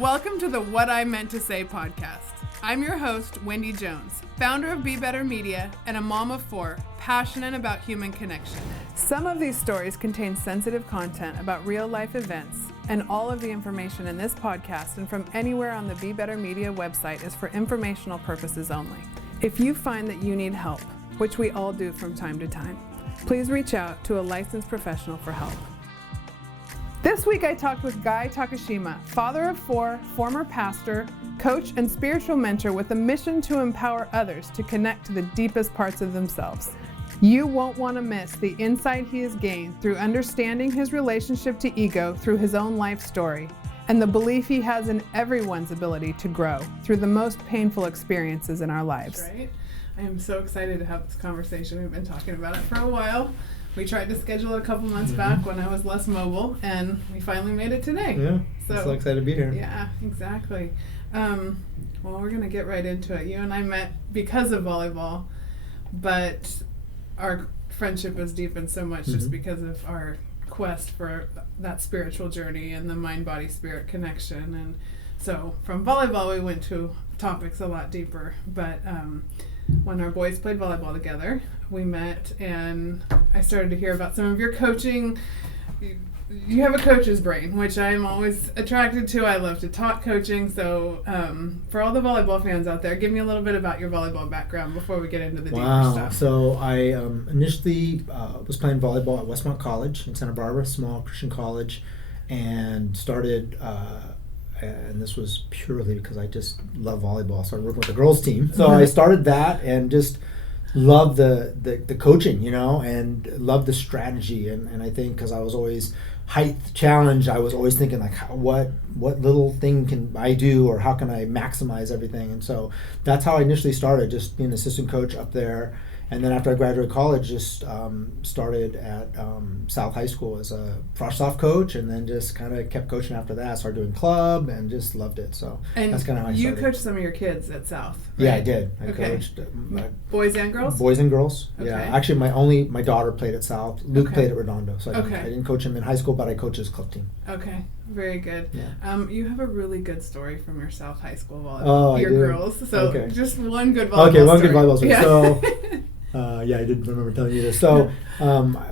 Welcome to the What I Meant to Say podcast. I'm your host, Wendy Jones, founder of Be Better Media and a mom of four, passionate about human connection. Some of these stories contain sensitive content about real-life events, and all of the information in this podcast and from anywhere on the Be Better Media website is for informational purposes only. If you find that you need help, which we all do from time to time, please reach out to a licensed professional for help. This week I talked with Guy Takashima, father of four, former pastor, coach, and spiritual mentor with a mission to empower others to connect to the deepest parts of themselves. You won't want to miss the insight he has gained through understanding his relationship to ego through his own life story, and the belief he has in everyone's ability to grow through the most painful experiences in our lives. Right. I am so excited to have this conversation. We've been talking about it for a while. We tried to schedule it a couple months back when I was less mobile, and we finally made it today. Yeah, so excited to be here. Yeah, exactly. Well, we're going to get right into it. You and I met because of volleyball, but our friendship has deepened so much just because of our quest for that spiritual journey and the mind-body-spirit connection. And so from volleyball, we went to topics a lot deeper, but when our boys played volleyball together, we met and I started to hear about some of your coaching. You have a coach's brain, which I'm always attracted to. I love to talk coaching. So for all the volleyball fans out there, give me a little bit about your volleyball background before we get into the deeper stuff. So I initially was playing volleyball at Westmont College in Santa Barbara, small Christian college, and started and this was purely because I just love volleyball. I started working with the girls team. So I started that and just loved the coaching, you know, and loved the strategy. And I think because I was always height challenged, I was always thinking like, what little thing can I do, or how can I maximize everything? And so that's how I initially started, just being an assistant coach up there. And then after I graduated college, just started at South High School as a frosh-soft coach, and then just kind of kept coaching after that. Started doing club and just loved it. So and that's kind of how I started. You coached some of your kids at South, right? Yeah, I did. I coached boys and girls. Boys and girls. Okay. Yeah, actually, my daughter played at South. Luke played at Redondo, so I didn't coach him in high school, but I coached his club team. Okay. Very good. Yeah. You have a really good story from your South High School volleyball. Your girls. So just one good volleyball story. Okay, one good volleyball story. Yeah. So. I did remember telling you this. So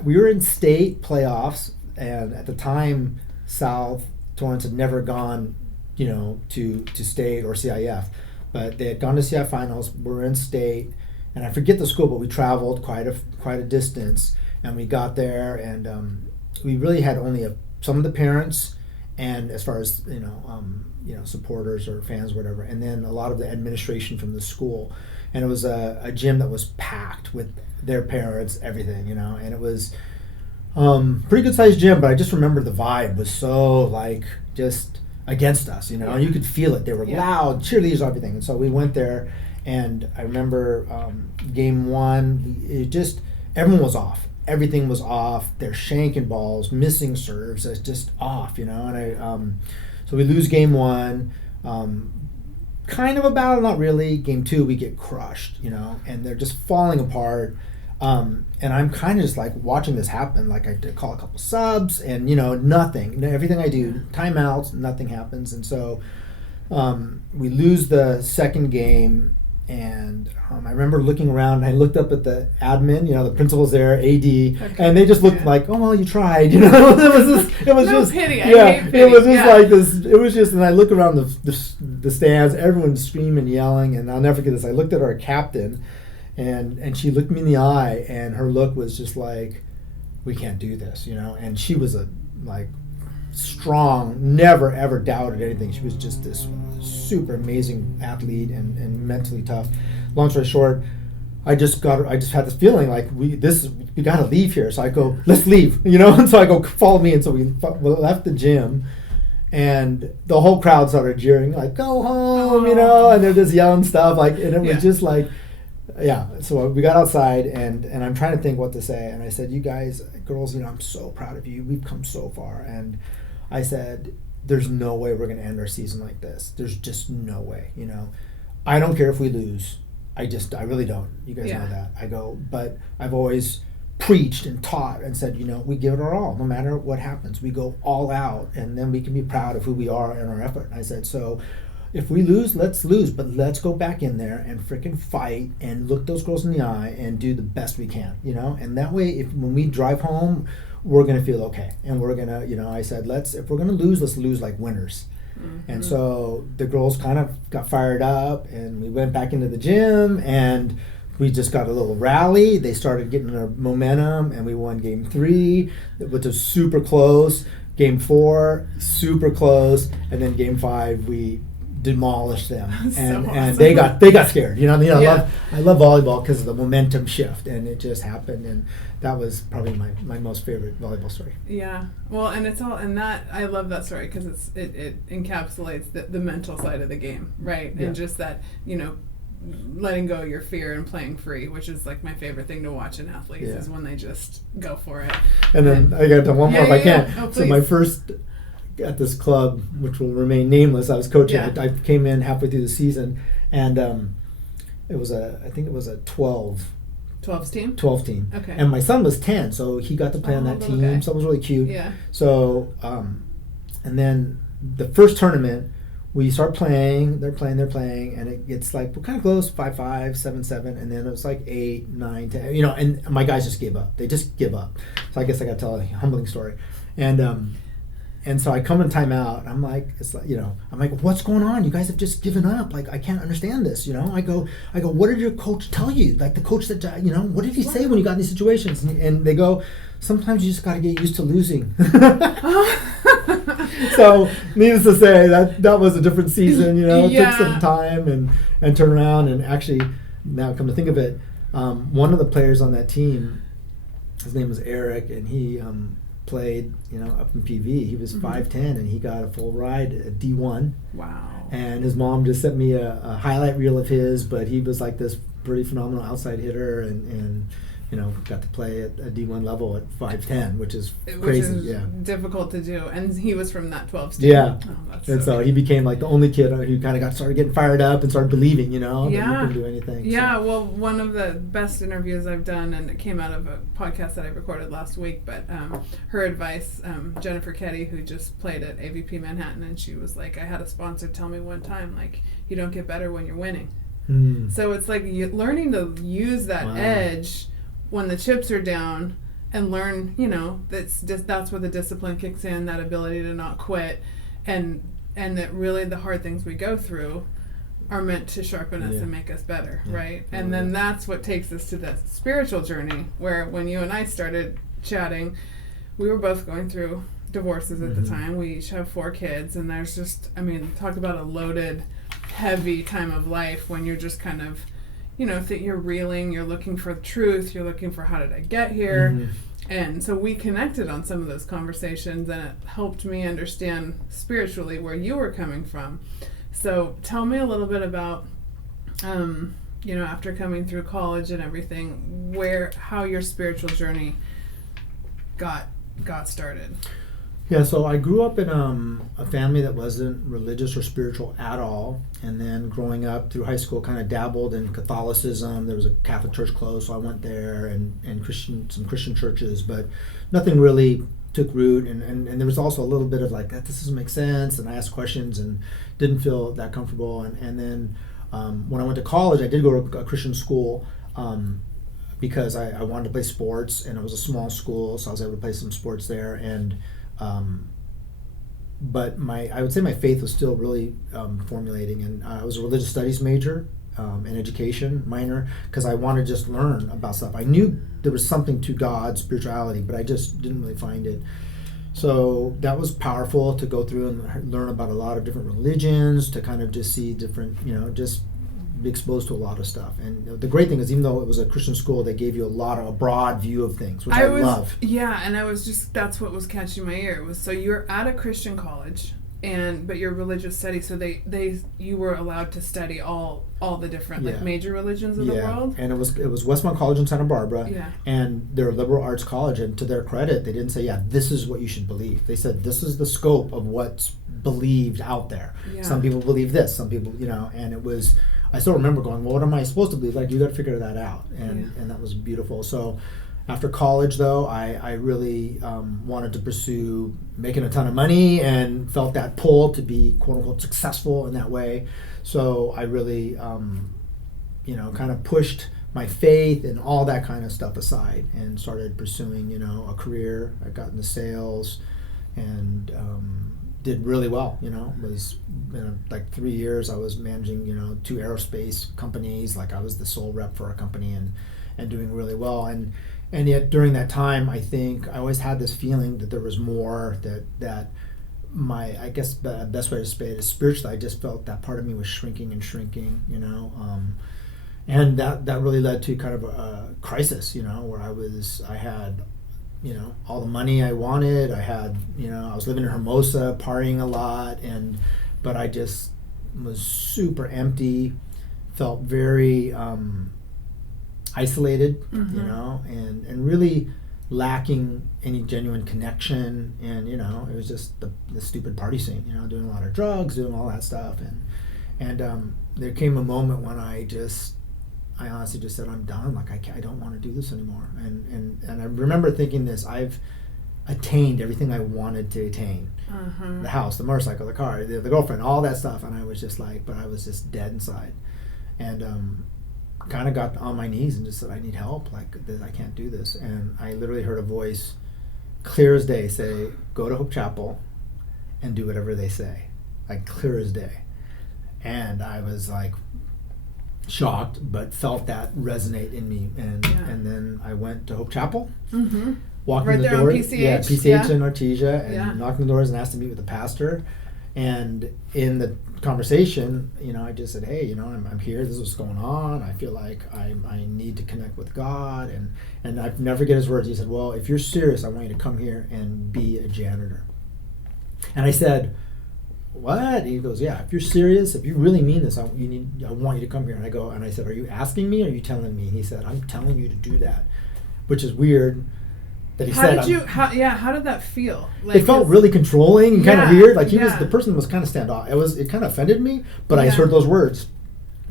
we were in state playoffs, and at the time, South Torrance had never gone, you know, to state or CIF, but they had gone to CIF finals. We were in state, and I forget the school, but we traveled quite a distance, and we got there, and we really had only some of the parents, and as far as supporters or fans, or whatever, and then a lot of the administration from the school. And it was a gym that was packed with their parents, everything, you know. And it was pretty good sized gym, but I just remember the vibe was so like just against us, you know. And you could feel it. They were loud, cheerleaders, everything. And so we went there, and I remember game one. Everyone was off. Everything was off. They're shanking balls, missing serves. It's just off, you know. And so we lose game one. Kind of a battle, not really. Game two, we get crushed, you know, and they're just falling apart. And I'm kind of just like watching this happen. Like I did call a couple subs, and you know, nothing. Everything I do, timeouts, nothing happens. And so we lose the second game. And I remember looking around, and I looked up at the admin, you know, the principal's there, AD, and they just looked like, oh, well, you tried, you know. It was no just pity. Yeah, it was just like this. It was just, and I look around the stands, everyone's screaming, yelling, and I'll never forget this. I looked at our captain, and she looked me in the eye, and her look was just like, we can't do this, you know. And she was a strong, never ever doubted anything. She was just this super amazing athlete and mentally tough. Long story short, I just had this feeling like we gotta leave here. So I go, let's leave, you know. And so I go, follow me. And so we left the gym, and the whole crowd started jeering, like, go home, you know. And they're just yelling stuff, like, and it was just like, yeah. So we got outside, and I'm trying to think what to say. And I said, you guys, girls, you know, I'm so proud of you. We've come so far. And I said, there's no way we're going to end our season like this. There's just no way, you know. I don't care if we lose. I really don't. You guys know that. I go, but I've always preached and taught and said, we give it our all, no matter what happens. We go all out, and then we can be proud of who we are and our effort. And I said, so if we lose, let's lose, but let's go back in there and freaking fight and look those girls in the eye and do the best we can, And that way, when we drive home, we're going to feel okay. And we're going to, I said, if we're going to lose, let's lose like winners. Mm-hmm. And so the girls kind of got fired up, and we went back into the gym, and we just got a little rally. They started getting their momentum, and we won game 3, which was super close. Game 4, super close, and then game 5, we demolished them, and awesome. And they got scared. I love volleyball because of the momentum shift, and it just happened, and that was probably my most favorite volleyball story. Yeah, well, and it's all, and that I love that story because it encapsulates the mental side of the game, right? Yeah. And just that letting go of your fear and playing free, which is like my favorite thing to watch in athletes is when they just go for it. And then I got to one more if I can. Oh, so my first at this club, which will remain nameless, I was coaching. Yeah. I came in halfway through the season, and I think it was a 12's team? 12 team. Okay. And my son was 10, so he got to play on that team, okay. so it was really cute. Yeah. So, and then the first tournament, we start playing, they're playing, and it gets like, we're kind of close, 5-5, 7-7, and then it was like 8, 9, 10, and my guys just gave up. They just give up. So I guess I got to tell a humbling story. And so I come in timeout. I'm like, I'm like, what's going on? You guys have just given up. Like, I can't understand this. I go, what did your coach tell you? Like the coach that, what did he say when you got in these situations? And they go, sometimes you just got to get used to losing. So, needless to say, that was a different season. It took some time and turn around. And actually, now come to think of it, one of the players on that team, his name was Eric, and he played, up in PV. He was 5'10", and he got a full ride at D1. Wow. And his mom just sent me a highlight reel of his, but he was like this pretty phenomenal outside hitter, and got to play at a D1 level at 5'10", which is crazy. Which is difficult to do. And he was from that 12 team. Yeah. Oh, that's and so he became like the only kid who kind of started getting fired up and started believing, that he couldn't do anything. Yeah, so. well, one of the best interviews I've done, and it came out of a podcast that I recorded last week, but her advice, Jennifer Ketty, who just played at AVP Manhattan, and she was like, I had a sponsor tell me one time, like, you don't get better when you're winning. So it's like learning to use that edge when the chips are down, and learn, that's where the discipline kicks in, that ability to not quit, and that really the hard things we go through are meant to sharpen us and make us better, right? And then that's what takes us to the spiritual journey, where when you and I started chatting, we were both going through divorces at the time. We each have 4 kids, and there's just, talk about a loaded, heavy time of life when you're just kind of, that you're reeling, you're looking for truth, you're looking for how did I get here. And so we connected on some of those conversations, and it helped me understand spiritually where you were coming from. So tell me a little bit about, after coming through college and everything, how your spiritual journey got started. Yeah, so I grew up in a family that wasn't religious or spiritual at all, and then growing up through high school kind of dabbled in Catholicism. There was a Catholic church close, so I went there, and some Christian churches, but nothing really took root, and there was also a little bit of like, that this doesn't make sense, and I asked questions and didn't feel that comfortable. And then when I went to college, I did go to a Christian school because I wanted to play sports, and it was a small school, so I was able to play some sports there. And but I would say my faith was still really formulating, and I was a religious studies major and education minor because I wanted to just learn about stuff. I knew there was something to God, spirituality, but I just didn't really find it. So that was powerful to go through and learn about a lot of different religions, to kind of just see different, just be exposed to a lot of stuff. And the great thing is, even though it was a Christian school, they gave you a broad view of things, which I love. Yeah, and I was just, that's what was catching my ear. It was, so you're at a Christian college, but you're religious studies, so you were allowed to study all the different like major religions of the world. And it was Westmont College in Santa Barbara, and they're a liberal arts college, and to their credit, they didn't say, this is what you should believe. They said, this is the scope of what's believed out there. Some people believe this, some people, and it was, I still remember going, well, what am I supposed to believe? Like, you got to figure that out, and that was beautiful. So After college, though, I really wanted to pursue making a ton of money and felt that pull to be quote unquote successful in that way. So I really, kind of pushed my faith and all that kind of stuff aside and started pursuing, a career. I got into sales and did really well. Was like 3 years I was managing, 2 aerospace companies. Like I was the sole rep for a company and doing really well. And yet during that time, I think I always had this feeling that there was more, that I guess the best way to say it is spiritually, I just felt that part of me was shrinking and shrinking, and that really led to kind of a crisis, where I had, all the money I wanted. I had, I was living in Hermosa, partying a lot, but I just was super empty, felt very isolated, and really lacking any genuine connection. And it was just the stupid party scene, doing a lot of drugs, doing all that stuff. And there came a moment when I honestly just said, I'm done. Like I don't want to do this anymore. And I remember thinking this: I've attained everything I wanted to attain. The house, the motorcycle, the car, the girlfriend, all that stuff. And I was just but I was just dead inside. And kind of got on my knees and just said, I need help. Like this, I can't do this. And I literally heard a voice, clear as day, say, go to Hope Chapel and do whatever they say. Like clear as day. And I was like shocked, but felt that resonate in me. And then I went to Hope Chapel, walked right in the there doors. on PCH? Yeah, PCH in Artesia, and Yeah. knocked on the doors and asked to meet with the pastor. And in the conversation, I just said, hey, I'm here. This is what's going on. I feel like I need to connect with God. And I never get his words. He said, well, if you're serious, I want you to come here and be a janitor. And I said, what? And he goes, yeah, if you're serious, if you really mean this, I want you to come here. And I said, are you asking me or are you telling me? And he said, I'm telling you to do that, which is weird. That he How said, how did that feel? Like, it felt really controlling and kind of weird. Like the person was kind of standoff. It kind of offended me, but I heard those words,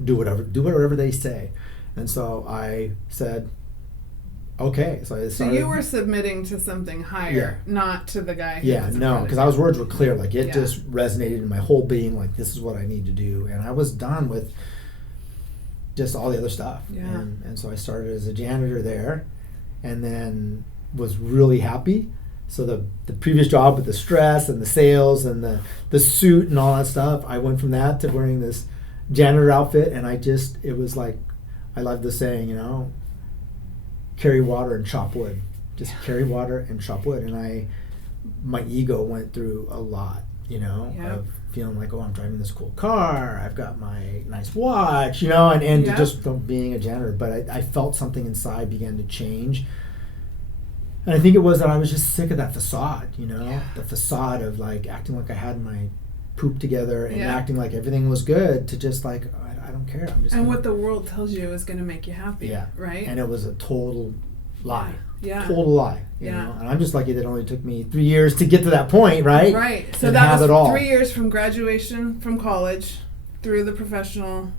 do whatever they say. And so I said, okay. So I started. So you were submitting to something higher, not to the guy. Because those words were clear. Like it just resonated in my whole being. Like this is what I need to do. And I was done with just all the other stuff. Yeah. And so I started as a janitor there, and then was really happy. So the previous job with the stress and the sales and the suit and all that stuff, I went from that to wearing this janitor outfit, and it was like, I love the saying, carry water and chop wood. Just carry water and chop wood. And my ego went through a lot, of feeling like, oh, I'm driving this cool car, I've got my nice watch, and just from being a janitor. But I felt something inside began to change. And I think it was that I was just sick of that facade, the facade of like acting like I had my poop together and acting like everything was good, to just like, I don't care. I'm just. And what the world tells you is going to make you happy, right? And it was a total lie. Yeah. Total lie. You know? And I'm just lucky that it only took me 3 years to get to that point, right? Right. So and that have was it all. 3 years from graduation from college through the professional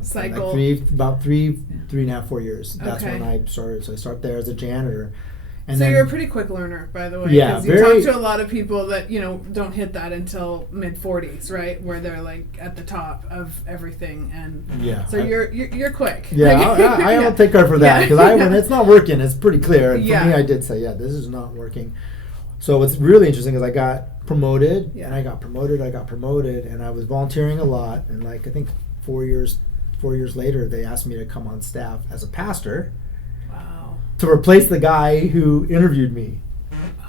cycle. Like about three and a half, 4 years. That's when I started. So I started there as a janitor. And so then, you're a pretty quick learner, by the way. Yeah, because you talk to a lot of people that don't hit that until mid-40s, right? Where they're like at the top of everything, and so you're quick. Yeah, I don't take credit for that because when it's not working, it's pretty clear. And for me, I did say, this is not working. So what's really interesting is I got promoted, and I got promoted, and I was volunteering a lot. And like I think 4 years later, they asked me to come on staff as a pastor. To replace the guy who interviewed me.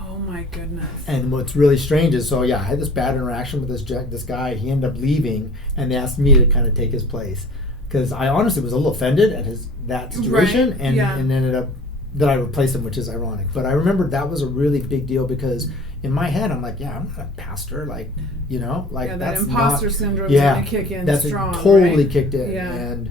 Oh my goodness. And what's really strange is, I had this bad interaction with this guy. He ended up leaving, and they asked me to kind of take his place. Because I honestly was a little offended at that situation, and ended up that I replaced him, which is ironic. But I remember that was a really big deal because in my head, I'm like, I'm not a pastor. Like, that that's imposter syndrome is going to kick in strong. That's totally kicked in. Yeah.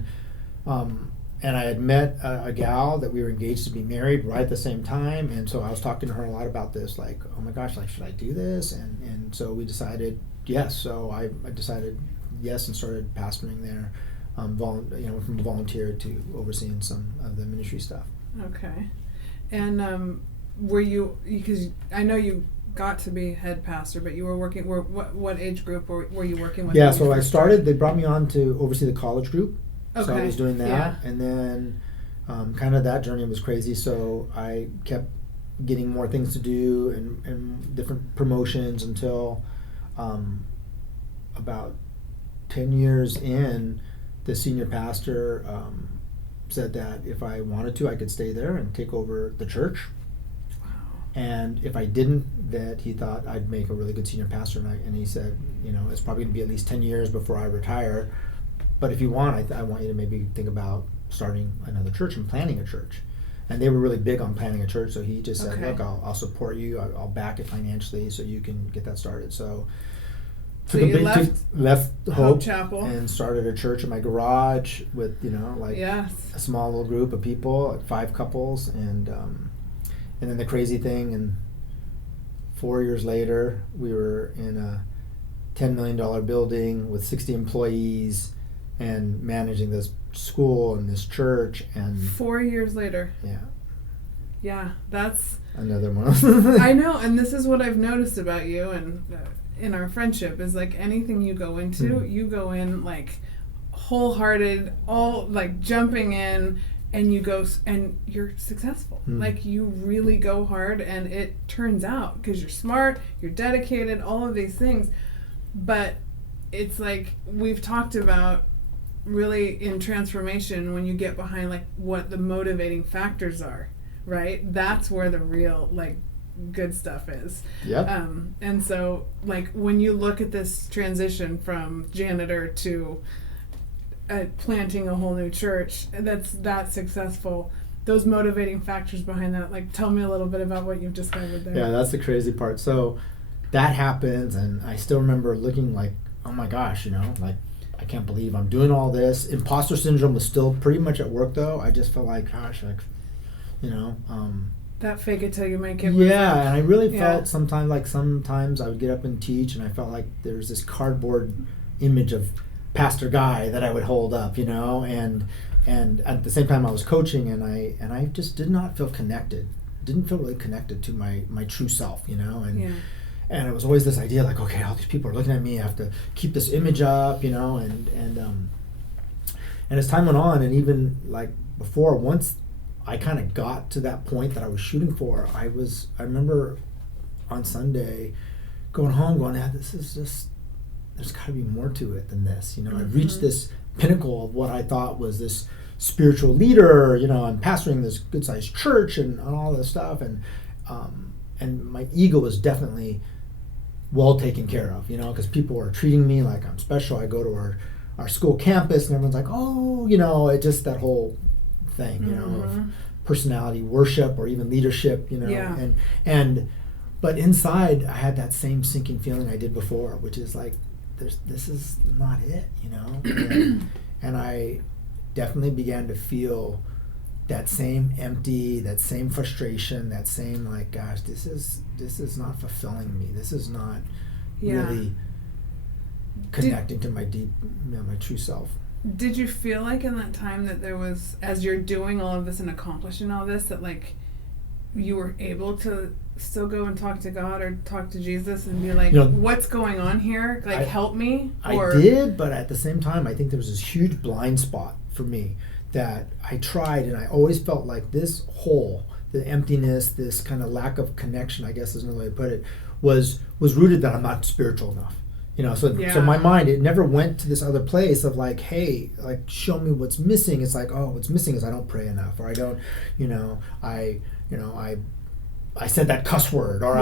And I had met a gal that we were engaged to be married right at the same time. And so I was talking to her a lot about this, like, oh my gosh, like, should I do this? And so we decided yes. So I decided yes and started pastoring there, from volunteer to overseeing some of the ministry stuff. Okay. And were you, because I know you got to be head pastor, but you were working, what age group were you working with? Yeah, so I started, they brought me on to oversee the college group. Okay. So I was doing that. Yeah. And then kind of that journey was crazy. So I kept getting more things to do and different promotions until about 10 years in, the senior pastor said that if I wanted to, I could stay there and take over the church. And if I didn't, that he thought I'd make a really good senior pastor. And he said, it's probably going to be at least 10 years before I retire. But if you want, I want you to maybe think about starting another church and planning a church. And they were really big on planning a church. So he just said, Okay. look, I'll support you. I'll back it financially so you can get that started. So You left Hope Chapel and started a church in my garage with, Yes. a small little group of people, like 5 couples. And then the crazy thing, and 4 years later, we were in a $10 million building with 60 employees and managing this school and this church. And 4 years later. yeah, Yeah, that's another one. I know, and this is what I've noticed about you and in our friendship is like anything you go into, you go in like wholehearted, all like jumping in, and you go and you're successful. Like you really go hard, and it turns out because you're smart, you're dedicated, all of these things. But it's like we've talked about really in transformation when you get behind like what the motivating factors are, right? That's where the real like good stuff is. Yep. And so like when you look at this transition from janitor to planting a whole new church that's successful, those motivating factors behind that, like tell me a little bit about what you've discovered there. Yeah, that's the crazy part. So that happens, and I still remember looking like, oh my gosh, like I can't believe I'm doing all this. Imposter syndrome was still pretty much at work though. I just felt like, gosh, like, that fake it till you make it. Yeah, and I really felt sometimes I would get up and teach, and I felt like there was this cardboard image of Pastor Guy that I would hold up, and at the same time I was coaching, and I just did not feel connected. Didn't feel really connected to my true self, and it was always this idea like, okay, all these people are looking at me, I have to keep this image up, and as time went on, and even like before, once I kind of got to that point that I was shooting for, I remember on Sunday going home going, this is just, there's got to be more to it than this. I've reached this pinnacle of what I thought was this spiritual leader. I'm pastoring this good-sized church and all this stuff, and my ego was definitely well taken care of. Because people are treating me like I'm special. I go to our school campus, and everyone's like, oh, it just that whole thing, of personality worship or even leadership, but inside I had that same sinking feeling I did before, which is like, this is not it, and I definitely began to feel that same empty, that same frustration, that same like, gosh, this is not fulfilling me. This is not really connecting to my deep, my true self. Did you feel like in that time that there was, as you're doing all of this and accomplishing all this, that like you were able to still go and talk to God or talk to Jesus and be like, what's going on here? Like, help me? Or I did, but at the same time, I think there was this huge blind spot for me that I tried, and I always felt like this hole, the emptiness, this kind of lack of connection, I guess is another way to put it, was rooted that I'm not spiritual enough. So my mind, it never went to this other place of like, hey, like show me what's missing. It's like, oh, what's missing is I don't pray enough, or I don't, I said that cuss word, or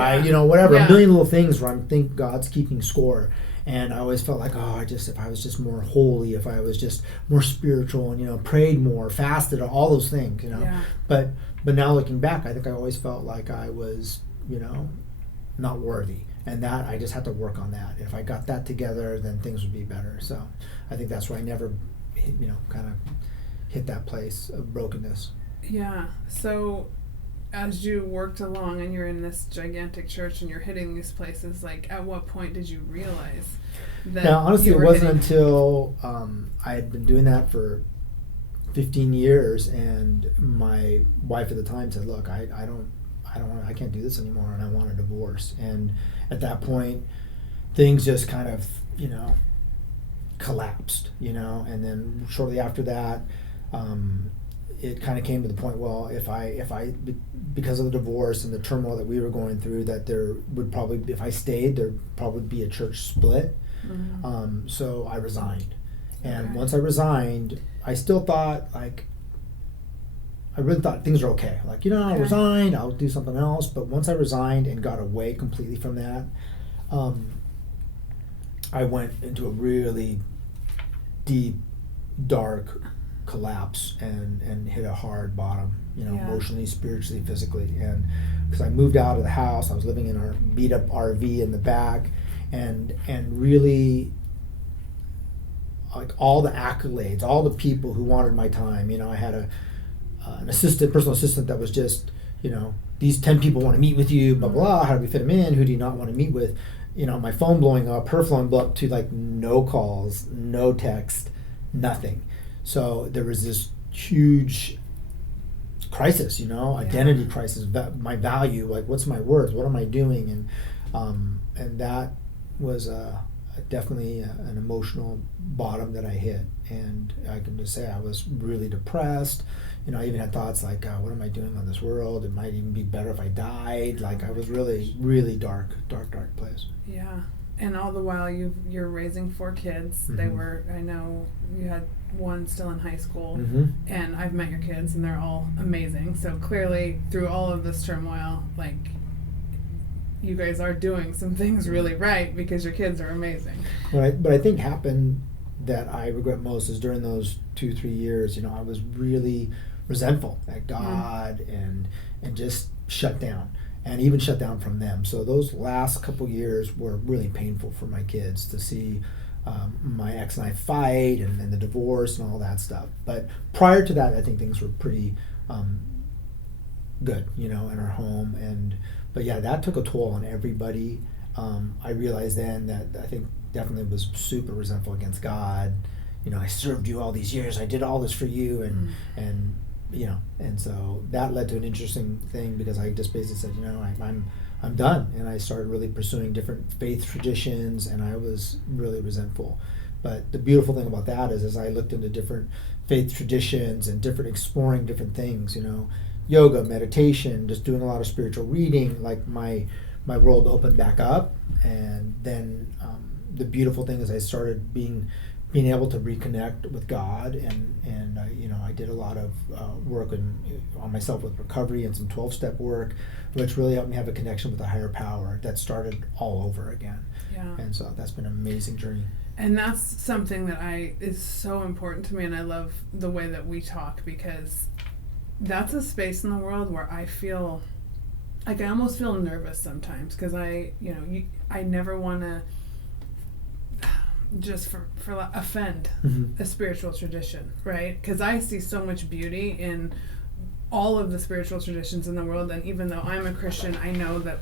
whatever, a million little things where I think God's keeping score. And I always felt like, if I was just more holy, if I was just more spiritual, and prayed more, fasted, all those things, But now looking back, I think I always felt like I was, not worthy. And that I just had to work on that. If I got that together, then things would be better. So I think that's where I never, kind of hit that place of brokenness. Yeah. So as you worked along and you're in this gigantic church and you're hitting these places, like at what point did you realize that? Now, honestly, it wasn't until I had been doing that for 15 years, and my wife at the time said, look, I can't do this anymore, and I want a divorce. And at that point, things just kind of, collapsed, and then shortly after that, it kind of came to the point, well, if I because of the divorce and the turmoil that we were going through, that there would probably, if I stayed, there'd probably be a church split. Mm-hmm. So I resigned. And Okay. once I resigned, I still thought, I really thought things are okay. I'll Okay. resign, I'll do something else. But once I resigned and got away completely from that, I went into a really deep, dark collapse and hit a hard bottom, Yeah. emotionally, spiritually, physically. And because I moved out of the house, I was living in our beat up RV in the back, and really, all the accolades, all the people who wanted my time. I had an personal assistant that was just, these 10 people want to meet with you, blah, blah, how do we fit them in? Who do you not want to meet with? My phone blowing up, her phone blew up to no calls, no text, nothing. So there was this huge crisis, identity crisis, my value, what's my worth? What am I doing? And that was definitely an emotional bottom that I hit. And I can just say I was really depressed. I even had thoughts what am I doing on this world? It might even be better if I died. I was really, really dark place. Yeah. And all the while you're raising 4 kids. Mm-hmm. They were, I know you had one still in high school, Mm-hmm. and I've met your kids and they're all amazing. So clearly through all of this turmoil, you guys are doing some things really right because your kids are amazing. But I think happened that I regret most is during those 2-3 years, I was really resentful at God and just shut down, and even shut down from them. So those last couple years were really painful for my kids to see my ex and I fight, and then the divorce and all that stuff. But prior to that, I think things were pretty good, in our home. But yeah, that took a toll on everybody. I realized then that I think definitely was super resentful against God. I served you all these years. I did all this for you, and so that led to an interesting thing, because I just basically said, I'm done, and I started really pursuing different faith traditions, and I was really resentful. But the beautiful thing about that is, as I looked into different faith traditions and exploring different things, yoga, meditation, just doing a lot of spiritual reading, my world opened back up. And then the beautiful thing is I started being able to reconnect with God, and I did a lot of work on myself with recovery and some 12-step work, which really helped me have a connection with a higher power that started all over again. Yeah. And so that's been an amazing journey. And that's something that is so important to me, and I love the way that we talk, because that's a space in the world where I feel I almost feel nervous sometimes, because I never want to just for offend a spiritual tradition, right? Because I see so much beauty in all of the spiritual traditions in the world, and even though I'm a Christian, I know that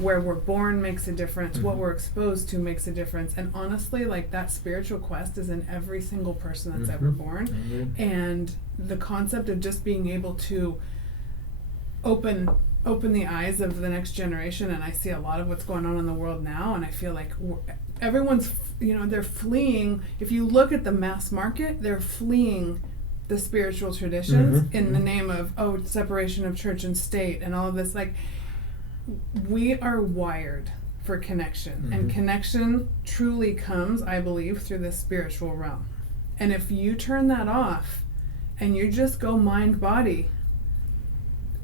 where we're born makes a difference, what we're exposed to makes a difference, and honestly, that spiritual quest is in every single person that's ever born. And the concept of just being able to open the eyes of the next generation, and I see a lot of what's going on in the world now, and I feel like everyone's, they're fleeing. If you look at the mass market, they're fleeing the spiritual traditions in the name of separation of church and state and all of this. We are wired for connection, and connection truly comes, I believe, through the spiritual realm. And if you turn that off and you just go mind body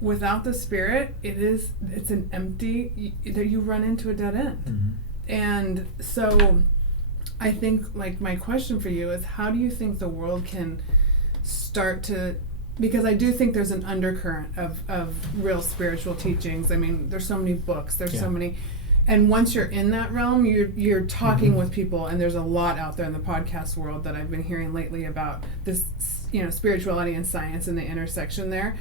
without the spirit, it's an empty, that you run into a dead end. And so I think my question for you is, how do you think the world can start to, because I do think there's an undercurrent of real spiritual teachings. I mean, there's so many books, there's so many, and once you're in that realm, you're talking with people, and there's a lot out there in the podcast world that I've been hearing lately about this, spirituality and science and the intersection there.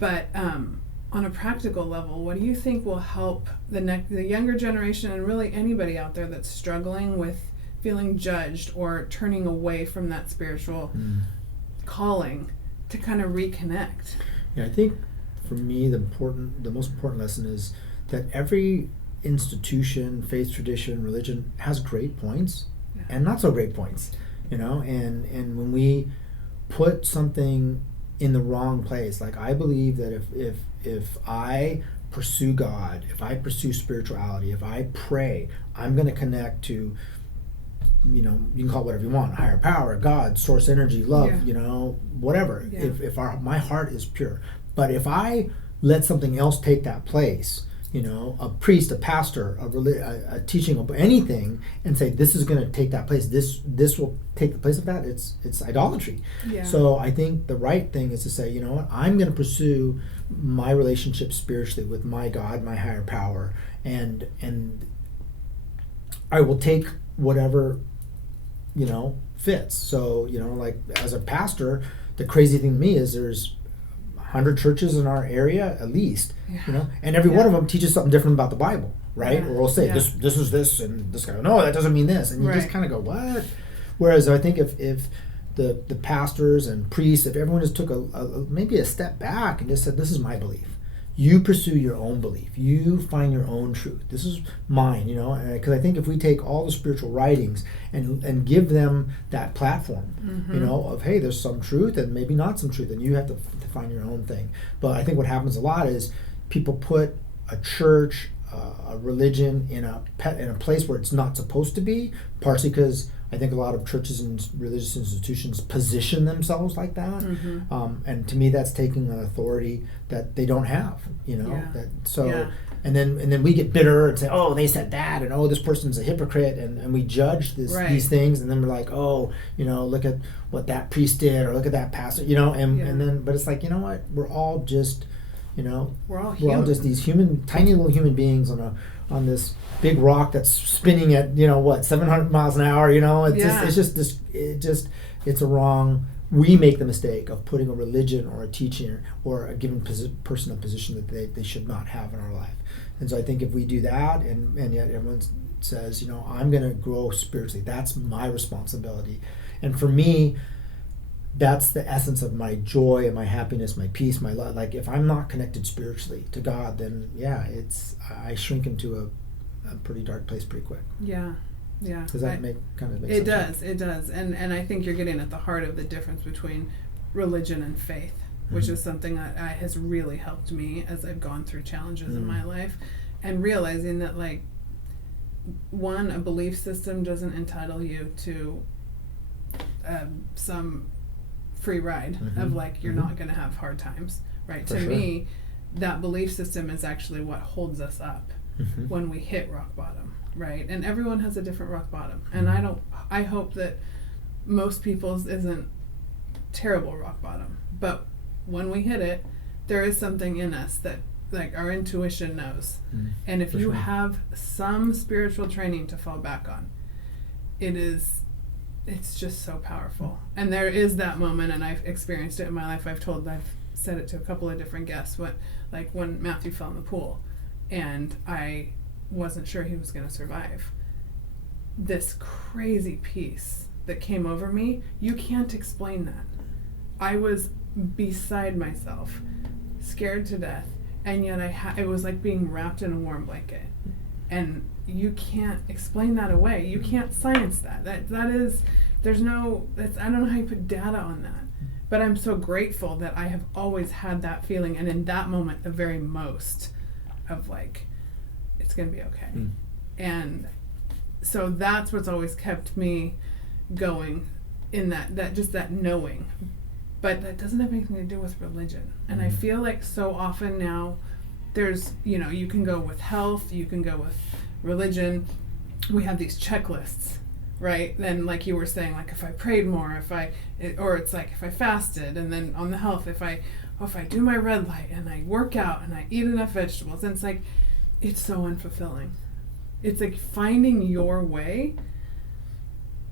But on a practical level, what do you think will help the younger generation, and really anybody out there that's struggling with feeling judged or turning away from that spiritual calling? to kind of reconnect. Yeah, I think for me the most important lesson is that every institution, faith, tradition, religion has great points and not so great points, and when we put something in the wrong place, like I believe that if I pursue God, if I pursue spirituality, if I pray, I'm going to connect to, you can call it whatever you want, higher power, God, source energy, love, whatever. Yeah. If my heart is pure. But if I let something else take that place, a priest, a pastor, a teaching of anything, and say this is going to take that place, this will take the place of that, it's idolatry. Yeah. So I think the right thing is to say, you know what, I'm going to pursue my relationship spiritually with my God, my higher power, and I will take whatever fits. So like as a pastor, the crazy thing to me is there's 100 churches in our area at least, and every one of them teaches something different about the Bible, right? Or we'll say this is this, and this guy, no, that doesn't mean this, and you just kind of go, what? Whereas I think if the pastors and priests, if everyone just took maybe a step back and just said, this is my belief. You pursue your own belief. You find your own truth. This is mine, because I think if we take all the spiritual writings and give them that platform, of, hey, there's some truth and maybe not some truth, and you have to find your own thing. But I think what happens a lot is people put a church, a religion in a place where it's not supposed to be, partially because I think a lot of churches and religious institutions position themselves like that, and to me that's taking an authority that they don't have, and then we get bitter and say, oh, they said that, and oh, this person's a hypocrite, and we judge these things, and then we're like, oh, look at what that priest did, or look at that pastor, and then, but it's like, you know what, we're all just, we're all just these tiny little human beings on this big rock that's spinning at 700 miles an hour. It's a wrong. We make the mistake of putting a religion or a teaching or a given person in a position that they should not have in our life. And so I think if we do that, and yet everyone says, I'm going to grow spiritually, that's my responsibility. And for me, that's the essence of my joy and my happiness, my peace, my love. Like if I'm not connected spiritually to God, then I shrink into a pretty dark place pretty quick. Yeah. Does that make sense? It does. And I think you're getting at the heart of the difference between religion and faith, which is something that has really helped me as I've gone through challenges in my life, and realizing that, like, one, a belief system doesn't entitle you to some free ride of, like, you're not going to have hard times, right? To me, that belief system is actually what holds us up when we hit rock bottom, right? And everyone has a different rock bottom, and I hope that most people's isn't terrible rock bottom, but when we hit it, there is something in us that, like, our intuition knows, and if you have some spiritual training to fall back on, it's just so powerful. And there is that moment, and I've experienced it in my life. I've said it to a couple of different guests, when Matthew fell in the pool and I wasn't sure he was going to survive. This crazy peace that came over me, you can't explain that. I was beside myself, scared to death, and yet it was like being wrapped in a warm blanket. And you can't explain that away. You can't science that. That is, I don't know how you put data on that. But I'm so grateful that I have always had that feeling, and in that moment, the very most of, like, it's going to be okay. And so that's what's always kept me going, in that just that knowing. But that doesn't have anything to do with religion. And I feel like so often now there's, you can go with health, you can go with religion. We have these checklists, right? Then, like you were saying, like if I prayed more, or it's like if I fasted, and then on the health, if I do my red light and I work out and I eat enough vegetables, and it's like, it's so unfulfilling. It's like finding your way,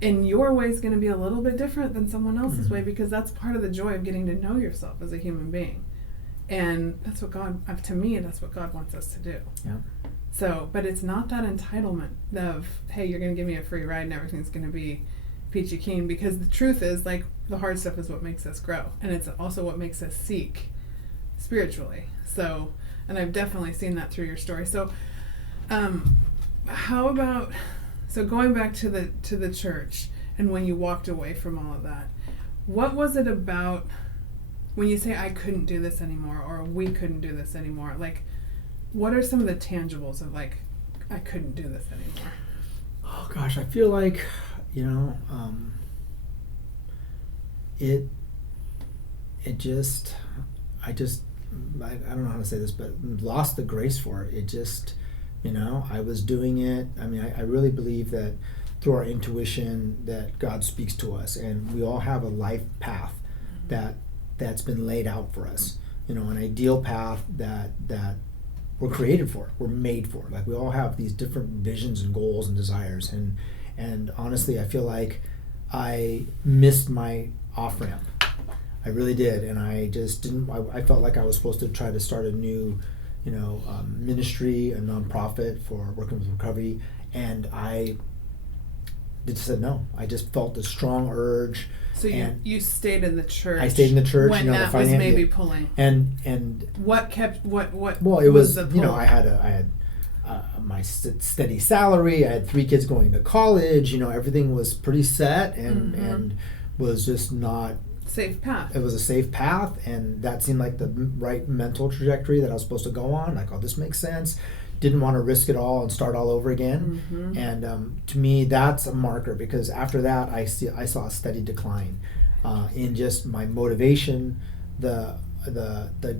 and your way is going to be a little bit different than someone else's way, because that's part of the joy of getting to know yourself as a human being. And that's what to me, that's what God wants us to do. Yeah. So, but it's not that entitlement of, hey, you're going to give me a free ride and everything's going to be peachy keen, because the truth is, like, the hard stuff is what makes us grow, and it's also what makes us seek spiritually. So, and I've definitely seen that through your story. So how about, so going back to the church, and when you walked away from all of that, what was it about when you say I couldn't do this anymore, or we couldn't do this anymore? Like, what are some of the tangibles of, like, I couldn't do this anymore? Oh gosh, I feel like, you know, I don't know how to say this, but lost the grace for it. It just, you know, I was doing it. I mean, I really believe that through our intuition that God speaks to us, and we all have a life path that's been laid out for us. You know, an ideal path that we're created for, we're made for. Like, we all have these different visions and goals and desires, and honestly, I feel like I missed my off ramp. I really did, and I just didn't. I felt like I was supposed to try to start a new, you know, ministry, a nonprofit for working with recovery, and I just said no. I just felt a strong urge. So you stayed in the church. I stayed in the church when, you know, that was maybe pulling. And what kept what? Well, it was the pull? You know, I had my steady salary. I had 3 kids going to college. You know, everything was pretty set, and was just not. Safe path. It was a safe path, and that seemed like the right mental trajectory that I was supposed to go on. Like, oh, this makes sense. Didn't want to risk it all and start all over again. And to me, that's a marker, because after that, I saw a steady decline in just my motivation, the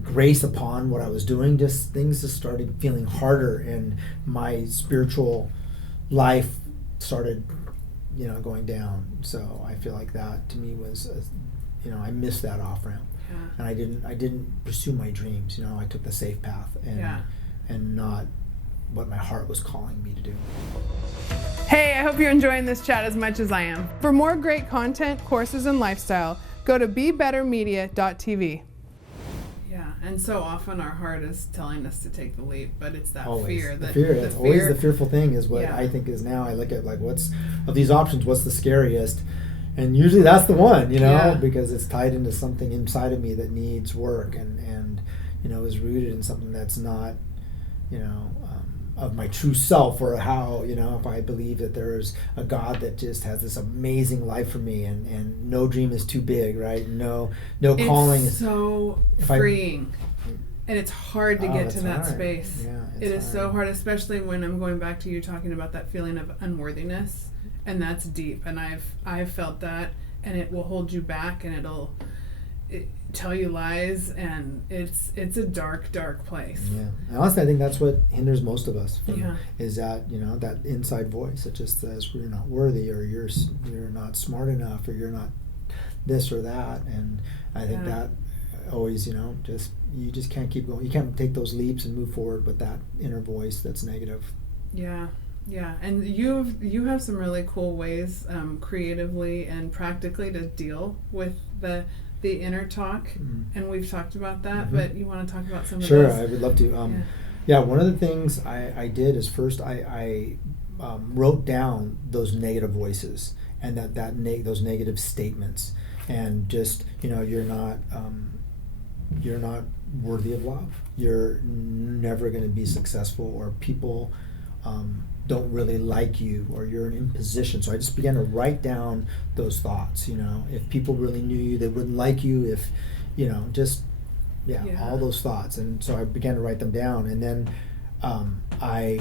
grace upon what I was doing. Just things just started feeling harder, and my spiritual life started, you know, going down. So I feel like that to me was. You know, I missed that off ramp, and I didn't pursue my dreams. You know, I took the safe path, and not what my heart was calling me to do. Hey, I hope you're enjoying this chat as much as I am. For more great content, courses, and lifestyle, go to BeBetterMedia.tv. Yeah, and so often our heart is telling us to take the leap, but it's that always. fear. It's always the fearful thing is what I think is now. I look at, like, what's of these options, what's the scariest? And usually that's the one, you know, because it's tied into something inside of me that needs work, and you know, is rooted in something that's not, you know, of my true self, or how, you know, if I believe that there's a God that just has this amazing life for me, and no dream is too big, right? No calling is so freeing. And it's hard to get to that hard. space. Yeah, it is so hard, especially when I'm going back to you talking about that feeling of unworthiness. And that's deep, and I've felt that, and it will hold you back, and it'll tell you lies, and it's a dark place. Yeah, and honestly, I think that's what hinders most of us. Is that, you know, that inside voice that just says you're not worthy, or you're not smart enough, or you're not this or that, and I think that always, you know, you just can't keep going. You can't take those leaps and move forward with that inner voice that's negative. Yeah, and you have some really cool ways, creatively and practically, to deal with the inner talk, and we've talked about that. But you want to talk about some of those? Sure, I would love to. One of the things I did is first I wrote down those negative voices and those negative statements, and just, you know, you're not worthy of love. You're never going to be successful, or people don't really like you, or you're in imposition. So I just began to write down those thoughts. You know, if people really knew you, they wouldn't like you. If, you know, just all those thoughts. And so I began to write them down, and then I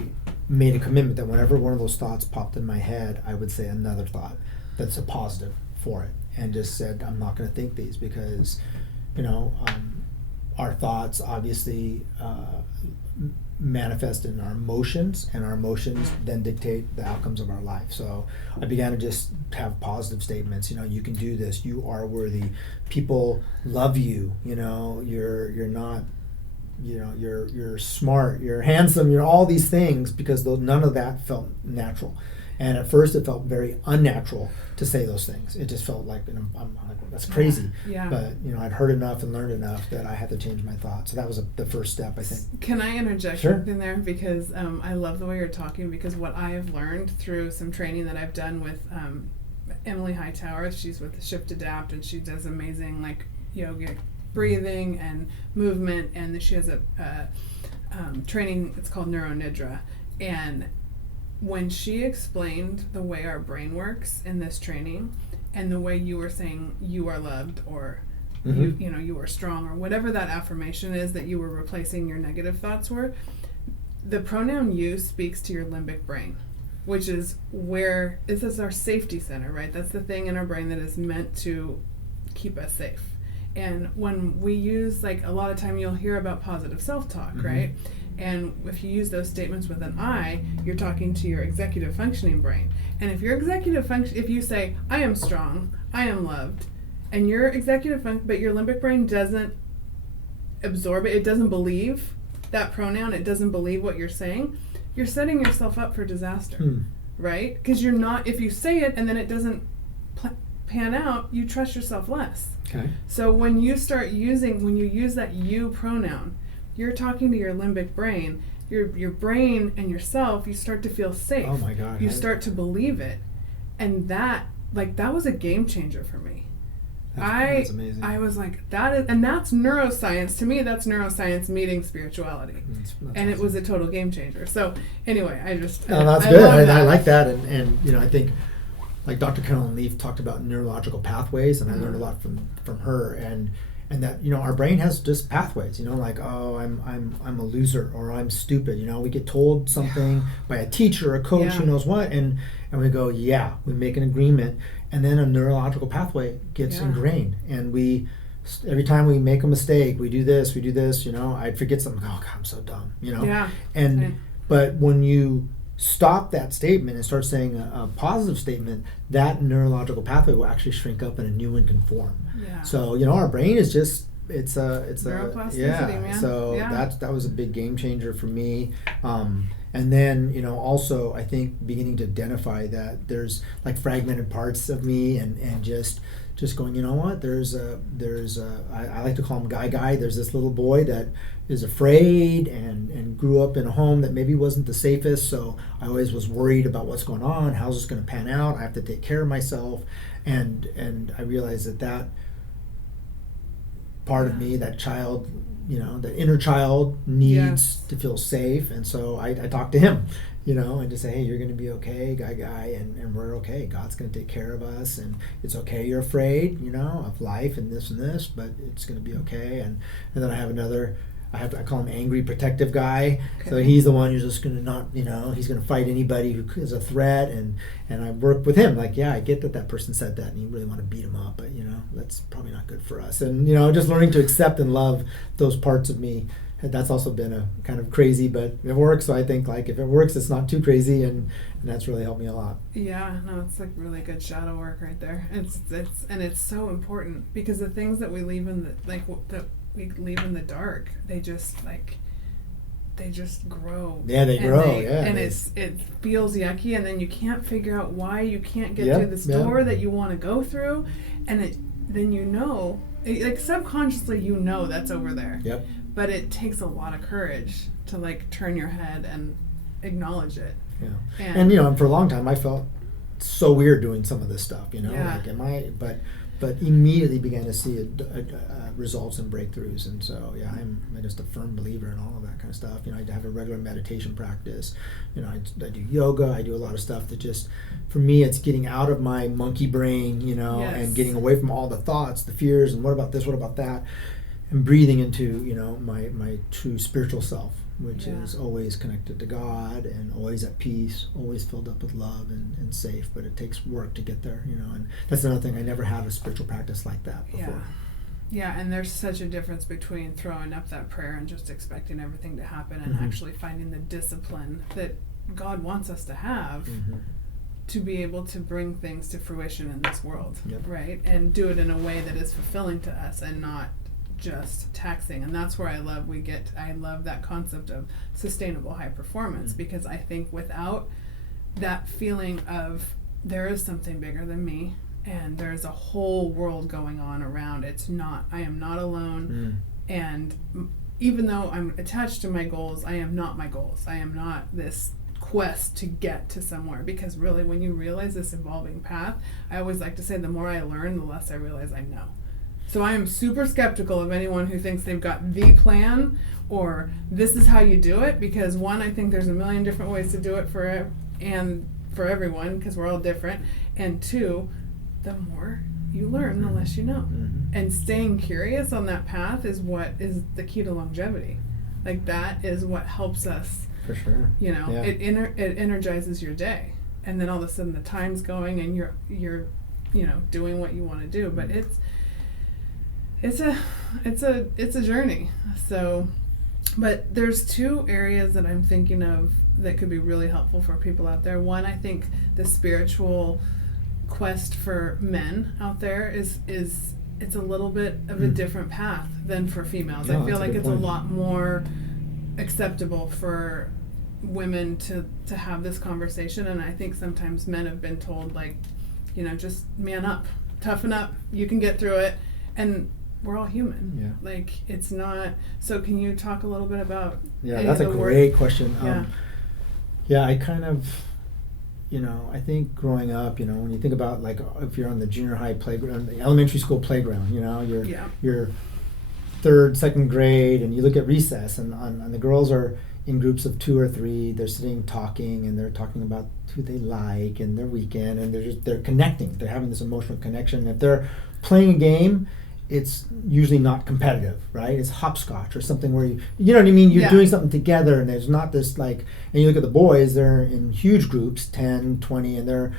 made a commitment that whenever one of those thoughts popped in my head, I would say another thought that's a positive for it, and just said, I'm not going to think these, because, you know, our thoughts obviously manifest in our emotions, and our emotions then dictate the outcomes of our life. So I began to just have positive statements. You know, you can do this. You are worthy. People love you. You know, you're not. You know, you're smart. You're handsome. You're all these things, because none of that felt natural. And at first, it felt very unnatural to say those things. It just felt like, I'm like, that's crazy. Yeah. But, you know, I'd heard enough and learned enough that I had to change my thoughts. So that was the first step, I think. Can I interject Sure. something there? Because I love the way you're talking, because what I have learned through some training that I've done with Emily Hightower. She's with Shift Adapt, and she does amazing like yogic breathing and movement, and she has a training, it's called Neuronidra. And when she explained the way our brain works in this training, and the way you were saying you are loved, or you are strong, or whatever that affirmation is that you were replacing your negative thoughts were, the pronoun you speaks to your limbic brain, which is where this is our safety center, right? That's the thing in our brain that is meant to keep us safe. And when we use, like, a lot of time you'll hear about positive self-talk, right? And if you use those statements with an I, you're talking to your executive functioning brain. And if your executive function, if you say, I am strong, I am loved, and your executive but your limbic brain doesn't absorb it, it doesn't believe that pronoun, it doesn't believe what you're saying, you're setting yourself up for disaster, right? Because you're not, if you say it and then it doesn't pan out, you trust yourself less. Okay. So when you use that you pronoun, you're talking to your limbic brain, your brain and yourself, you start to feel safe. Oh my God. You start to believe it. And that was a game changer for me. That's amazing. I was like, that's neuroscience. To me, that's neuroscience meeting spirituality. That's and awesome. It was a total game changer. So anyway, that's good. love that. I like that. And I think, like Dr. Carolyn Leaf talked about neurological pathways, and I learned a lot from her, and that, our brain has just pathways, like, oh, I'm a loser, or I'm stupid, we get told something by a teacher or a coach, who knows what, and we go, we make an agreement, and then a neurological pathway gets ingrained, and we, every time we make a mistake, we do this, I'd forget something, oh God, I'm so dumb, but when you stop that statement and start saying a positive statement, that neurological pathway will actually shrink up and a new one can form. Yeah. So, our brain is just, it's neuroplasticity, man. So that was a big game changer for me. And then, also I think beginning to identify that there's like fragmented parts of me, and just going, what, I like to call him Guy. There's this little boy that is afraid and grew up in a home that maybe wasn't the safest, so I always was worried about what's going on, how's this going to pan out, I have to take care of myself, and I realized that part of me, that child, that inner child needs to feel safe, and so I talk to him, and just say, hey, you're going to be okay, Guy, and we're okay. God's going to take care of us, and it's okay you're afraid, of life and this, but it's going to be okay. And then I have another, I call him angry protective guy. Okay. So he's the one who's just going to not, he's going to fight anybody who is a threat, and I work with him, like, I get that person said that and you really want to beat him up, but that's probably not good for us. And just learning to accept and love those parts of me, that's also been a kind of crazy, but it works. So I think, like, if it works, it's not too crazy, and that's really helped me a lot. Yeah, no, it's like really good shadow work right there. It's so important, because the things that we leave in the dark, they just grow. Yeah, they grow. And it feels yucky, and then you can't figure out why you can't get through this door that you want to go through, and then like subconsciously that's over there. Yep. But it takes a lot of courage to like turn your head and acknowledge it. Yeah. And for a long time I felt so weird doing some of this stuff. Like, am I? But immediately began to see results and breakthroughs, and so I'm just a firm believer in all of that kind of stuff. I have a regular meditation practice. I do yoga. I do a lot of stuff that just, for me, it's getting out of my monkey brain, and getting away from all the thoughts, the fears, and what about this, what about that, and breathing into my true spiritual self, which is always connected to God and always at peace, always filled up with love and safe. But it takes work to get there, and that's another thing. I never had a spiritual practice like that before. Yeah, and there's such a difference between throwing up that prayer and just expecting everything to happen, and actually finding the discipline that God wants us to have to be able to bring things to fruition in this world, right? And do it in a way that is fulfilling to us and not just taxing. And that's where I love that concept of sustainable high performance, because I think without that feeling of there is something bigger than me and there's a whole world going on around, I am not alone, and even though I'm attached to my goals, I am not my goals. I am not this quest to get to somewhere, because really when you realize this evolving path, I always like to say the more I learn, the less I realize I know. So I am super skeptical of anyone who thinks they've got the plan or this is how you do it, because one, I think there's a million different ways to do it for everyone, because we're all different, and two, the more you learn, the less you know. And staying curious on that path is what is the key to longevity. Like, that is what helps us. For sure. You know, Yeah. it energizes your day, and then all of a sudden the time's going and you're you know, doing what you want to do. But it's a journey. So, but there's two areas that I'm thinking of that could be really helpful for people out there. One, I think the spiritual quest for men out there is it's a little bit of a different path than for females. No, I feel that's a like good it's point. a lot more acceptable for women to have this conversation, and I think sometimes men have been told, like, you know, just man up, toughen up, you can get through it, and we're all human. Yeah. Like, it's not. So can you talk a little bit about That's a great question. I kind of, you know, I think growing up, you know, when you think about, like, if you're on the junior high playground, the elementary school playground, you know, you're third, second grade, and you look at recess, and the girls are in groups of 2 or 3. They're sitting talking, and they're talking about who they like and their weekend, and they're connecting. They're having this emotional connection. If they're playing a game, it's usually not competitive, right? It's hopscotch or something where you know what I mean? You're doing something together, and there's not this, like, and you look at the boys, they're in huge groups, 10, 20, and they're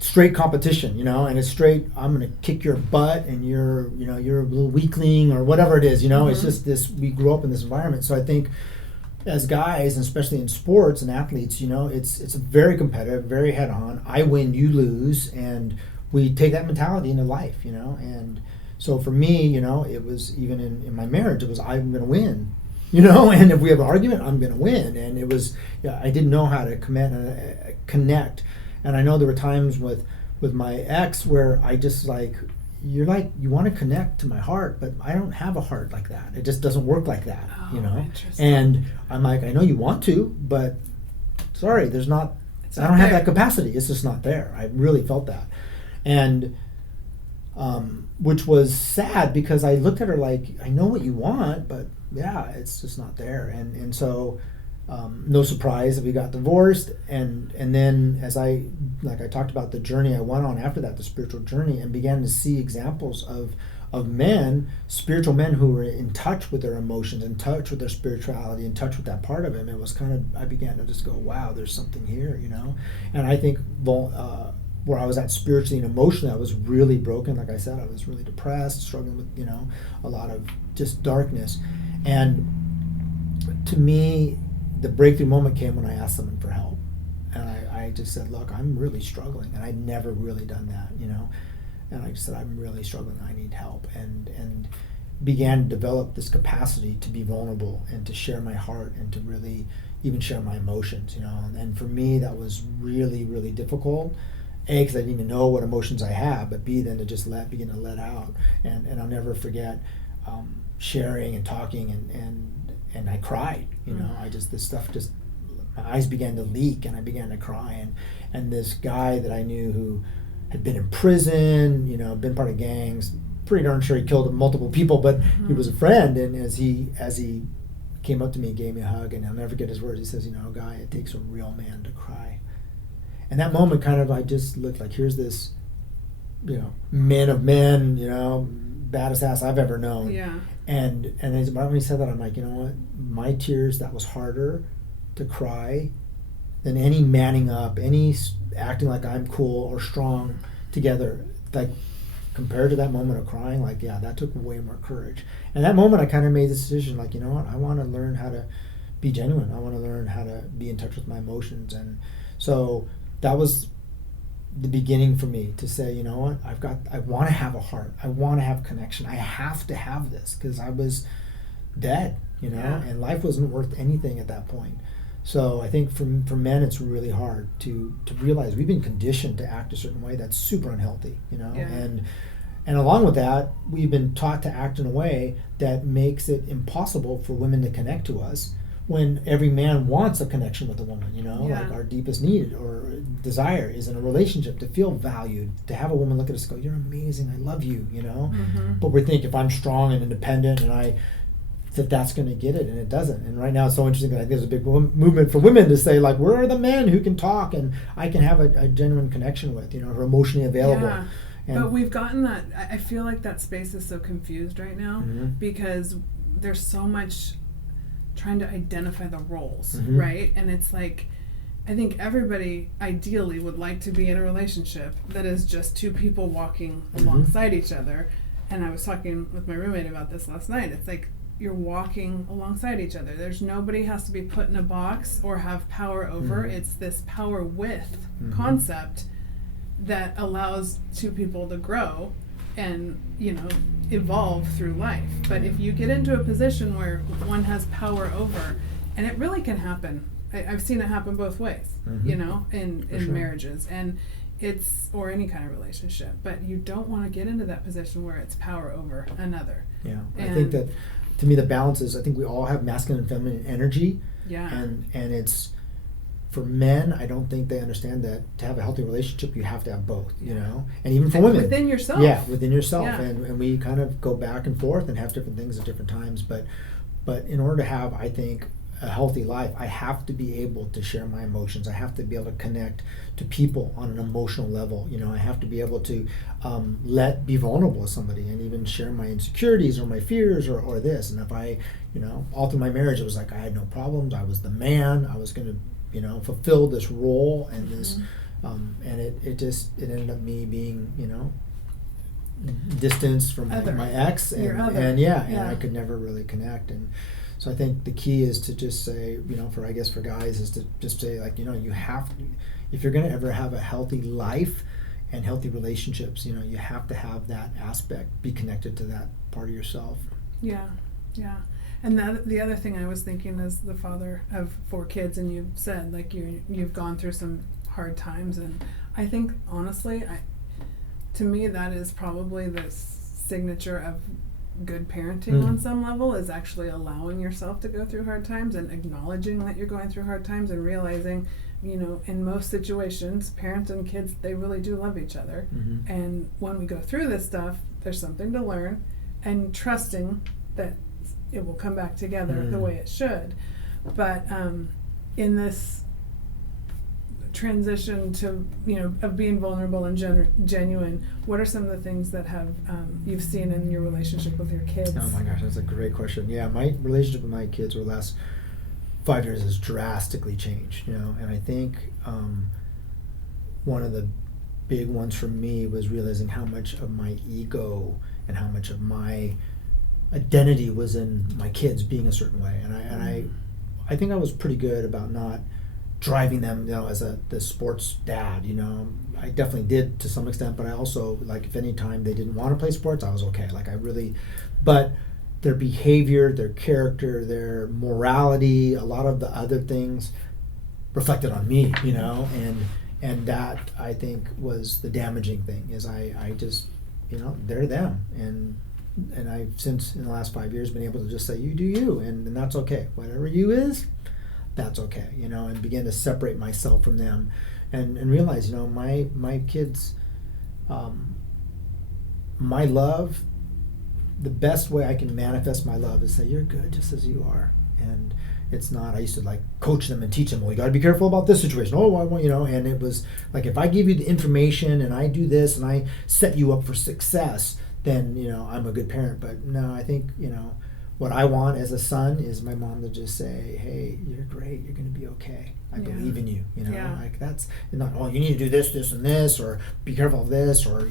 straight competition, you know, and it's straight, I'm going to kick your butt, and you're a little weakling or whatever it is, you know. It's just this, we grew up in this environment. So I think as guys, and especially in sports and athletes, you know, it's very competitive, very head on. I win, you lose, and we take that mentality into life, you know. And so for me, you know, it was even in my marriage, it was, I'm going to win, you know, and if we have an argument, I'm going to win. And it was, I didn't know how to connect. And I know there were times with my ex where I just, like, you want to connect to my heart, but I don't have a heart like that. It just doesn't work like that, you know. And I'm like, I know you want to, but sorry, I don't have that capacity. It's just not there. I really felt that. And which was sad, because I looked at her like, I know what you want, but yeah, it's just not there. And so no surprise that we got divorced. And then as I talked about the journey I went on after that, the spiritual journey, and began to see examples of men, spiritual men, who were in touch with their emotions, in touch with their spirituality, in touch with that part of him. It was kind of, I began to just go, wow, there's something here, you know. And I think where I was at spiritually and emotionally, I was really broken. Like I said, I was really depressed, struggling with, you know, a lot of just darkness. And to me, the breakthrough moment came when I asked someone for help. And I just said, look, I'm really struggling. And I'd never really done that, you know. And I just said, I'm really struggling, I need help. And began to develop this capacity to be vulnerable and to share my heart and to really even share my emotions, you know. And for me, that was really, really difficult. A, because I didn't even know what emotions I have, but B, then to just begin to let out. And I'll never forget sharing and talking, and I cried, you know. This stuff just, my eyes began to leak, and I began to cry. And this guy that I knew, who had been in prison, you know, been part of gangs, pretty darn sure he killed multiple people, but he was a friend. And as he came up to me, gave me a hug, and I'll never forget his words. He says, you know, Guy, it takes a real man to cry. And that moment, kind of, I just looked like, here's this, you know, man of men, you know, baddest ass I've ever known. Yeah. And when he said that, I'm like, you know what? My tears, that was harder to cry than any manning up, any acting like I'm cool or strong together. Like, compared to that moment of crying, like, yeah, that took way more courage. And that moment, I kind of made the decision, like, you know what? I want to learn how to be genuine. I want to learn how to be in touch with my emotions. And so that was the beginning for me to say, you know what, I want to have a heart. I want to have connection. I have to have this, because I was dead, you know, and life wasn't worth anything at that point. So I think for men, it's really hard to realize we've been conditioned to act a certain way that's super unhealthy, you know, and along with that, we've been taught to act in a way that makes it impossible for women to connect to us, when every man wants a connection with a woman, like our deepest need or desire is in a relationship to feel valued, to have a woman look at us and go, you're amazing, I love you, But we think if I'm strong and independent and that's going to get it, and it doesn't. And right now it's so interesting that I think there's a big movement for women to say, like, where are the men who can talk and I can have a genuine connection with, who are emotionally available. Yeah. But we've gotten that, I feel like that space is so confused right now because there's so much trying to identify the roles, right? And it's like, I think everybody ideally would like to be in a relationship that is just two people walking alongside each other. And I was talking with my roommate about this last night. It's like, you're walking alongside each other. There's nobody has to be put in a box or have power over. It's this power with concept that allows two people to grow and, evolve through life. But if you get into a position where one has power over, and it really can happen. I've seen it happen both ways, in sure. marriages. And it's, or any kind of relationship. But you don't want to get into that position where it's power over another. Yeah, I think that, to me, the balance is, I think we all have masculine and feminine energy. Yeah. And it's, for men, I don't think they understand that to have a healthy relationship, you have to have both, And even for women. Within yourself. Yeah, within yourself. Yeah. And we kind of go back and forth and have different things at different times. But in order to have, I think, a healthy life, I have to be able to share my emotions. I have to be able to connect to people on an emotional level. I have to be able to be vulnerable with somebody and even share my insecurities or my fears or this. And if I, all through my marriage, it was like I had no problems. I was the man. I was going to, fulfill this role and this, and it ended up me being, distanced from my ex, and I could never really connect. And so I think the key is to just say, for guys, is to just say, like, you have to, if you're going to ever have a healthy life and healthy relationships, you have to have that aspect be connected to that part of yourself. Yeah. And the other thing I was thinking as the father of 4 kids, and you said, like, you've gone through some hard times, and I think, honestly, to me, that is probably the signature of good parenting on some level, is actually allowing yourself to go through hard times and acknowledging that you're going through hard times and realizing, in most situations, parents and kids, they really do love each other. And when we go through this stuff, there's something to learn, and trusting that it will come back together the way it should. But in this transition to, of being vulnerable and genuine, what are some of the things that have you've seen in your relationship with your kids? Oh my gosh, that's a great question. Yeah, my relationship with my kids over the last 5 years has drastically changed, and I think one of the big ones for me was realizing how much of my ego and how much of my identity was in my kids being a certain way, and I think I was pretty good about not driving them, as the sports dad. I definitely did to some extent, but I also, like, if any time they didn't want to play sports, I was okay. Like, but their behavior, their character, their morality, a lot of the other things reflected on me, and that, I think, was the damaging thing. Is I just, they're them, and I've since, in the last 5 years, been able to just say, you do you, and that's okay. Whatever you is, that's okay, and begin to separate myself from them, and realize, my kids, my love, the best way I can manifest my love is say, you're good just as you are. And it's not, I used to, like, coach them and teach them, well, you got to be careful about this situation. Oh, I want, and it was like, if I give you the information and I do this and I set you up for success, then, I'm a good parent. But no, I think, what I want as a son is my mom to just say, hey, you're great, you're going to be okay. I believe in you, like, that's not, oh, you need to do this, this, and this, or be careful of this, or,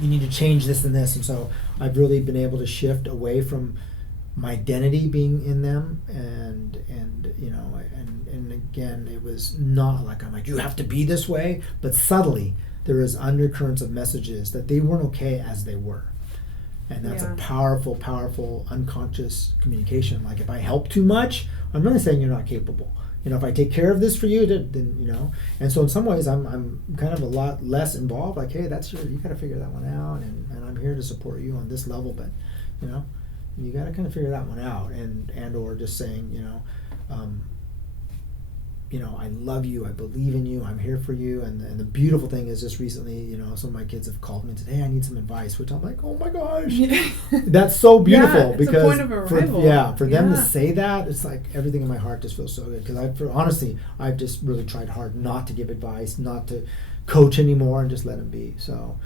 you need to change this and this. And so I've really been able to shift away from my identity being in them, and again, it was not like, I'm like, you have to be this way, but subtly there is undercurrents of messages that they weren't okay as they were. And that's a powerful, powerful unconscious communication. Like, if I help too much, I'm really saying you're not capable. If I take care of this for you, then, and so in some ways I'm kind of a lot less involved. Like, hey, you got to figure that one out, and I'm here to support you on this level, but, you got to kind of figure that one out, and or just saying, you know, I love you, I believe in you, I'm here for you. And the beautiful thing is just recently, you know, some of my kids have called me and said, hey, I need some advice, which I'm like, oh my gosh. That's so beautiful. Yeah, it's because a point of arrival. for them to say that, it's like everything in my heart just feels so good. Because honestly, I've just really tried hard not to give advice, not to coach anymore, and just let them be. So,